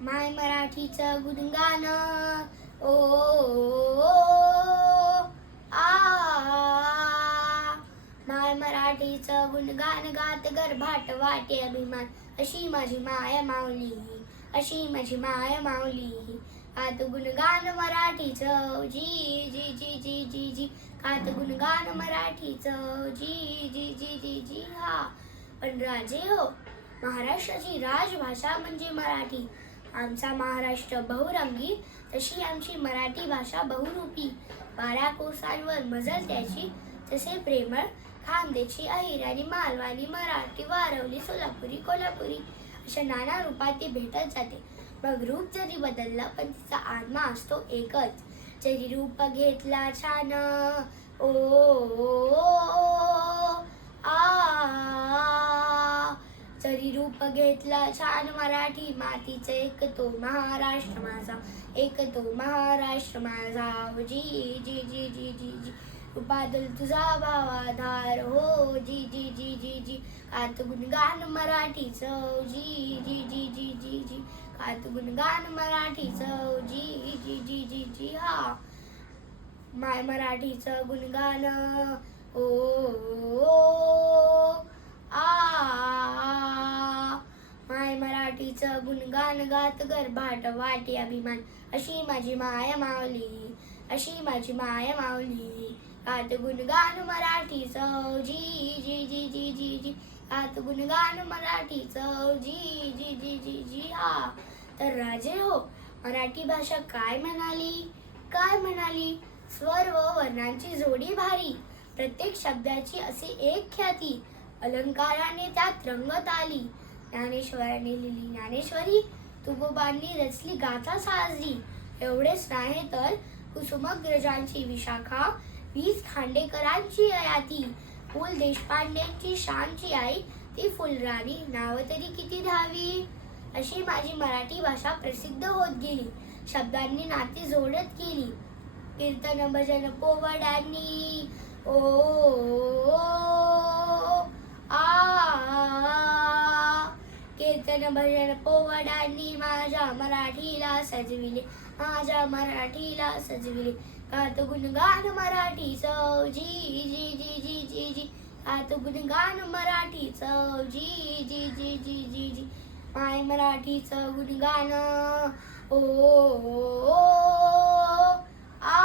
माय मराठीचं गुणगान ओ आ माय मराठीचं गुणगान गात गर्भाट वाटे अभिमान अशी माझी माय माऊली अशी माझी माय माऊली कात गुणगान मराठीचं जी जी जी जी जी जी कात गुणगान मराठीचं जी जी जी जी जी हा पण राजे हो महाराष्ट्राची राजभाषा म्हणजे मराठी आमचा महाराष्ट्र बहुरंगी तशी आमची मराठी भाषा बहुरूपी 12 कोसांवर मजल त्याची तसे प्रेमळ खानदेशी अहिराणी मालवणी मराठी वारवली सोलापुरी कोल्हापुरी अशा नाना रूपात ती भेटत जाते मग रूप जरी बदललं पण तिचा आत्मा असतो एकच जरी रूप घेतला छान ओ आ जरी रूप घेतला छान मराठी मातीचे एक तो महाराष्ट्र माझा एक तो महाराष्ट्र माझा जी जी जी जी जी जी बादल तुझा भावाधार हो जी जी जी जी जी कात गुणगान मराठीचं जी जी जी जी जी जी कात गुणगान मराठीचं जी जी जी जी जी हा माय मराठीचं गुणगान ओ आ माय मराठीचं गुणगान गात गर्भाट वाटे अभिमान अशी माझी माय माऊली अशी माझी माय माऊली कात गुणगान मराठीचं जी जी जी जी जी जी कात गुणगान मराठीचं जी जी जी जी जी हा तर राजे हो मराठी भाषा काय म्हणाली स्वर व वर्णांची जोडी भारी प्रत्येक शब्दाची अशी एक ख्याती अलंकाराने त्यात रंगत आली ज्ञानेश्वराने लिहिली ज्ञानेश्वरी तुकोबांनी रचली गाथा साजरी एवढेच नाही तर कुसुमाग्रजांची विशाखा वीस खांडेकरांची अयाती पु ल देशपांडेंची शानची आई ती फुलराणी नाव तरी किती धावी अशी माझी मराठी भाषा प्रसिद्ध होत गेली शब्दांनी नाती जोडत गेली कीर्तन भजन पोवाड्यांनी ओ आ कीर्तन भजन पोवाड्यांनी माझ्या मराठीला सजविले कात गुणगान मराठीचं जी जी जी जी जी जी कात गुणगान मराठीचं जी जी जी जी जी जी माय मराठीचं गुणगान ओ आ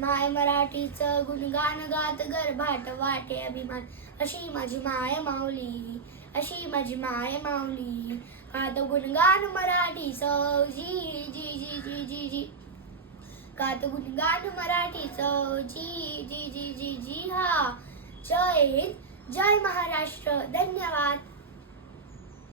माय मराठीचं गुणगान गात गर्भाट वाटे अभिमान अशी माझी माय माऊली अशी माझी माय माऊली कात गुणगान मराठीचं जी जी जी जी जी जी कात गुणगान मराठीचं जी जी जी जी जी हा जय हिंद जय महाराष्ट्र धन्यवाद.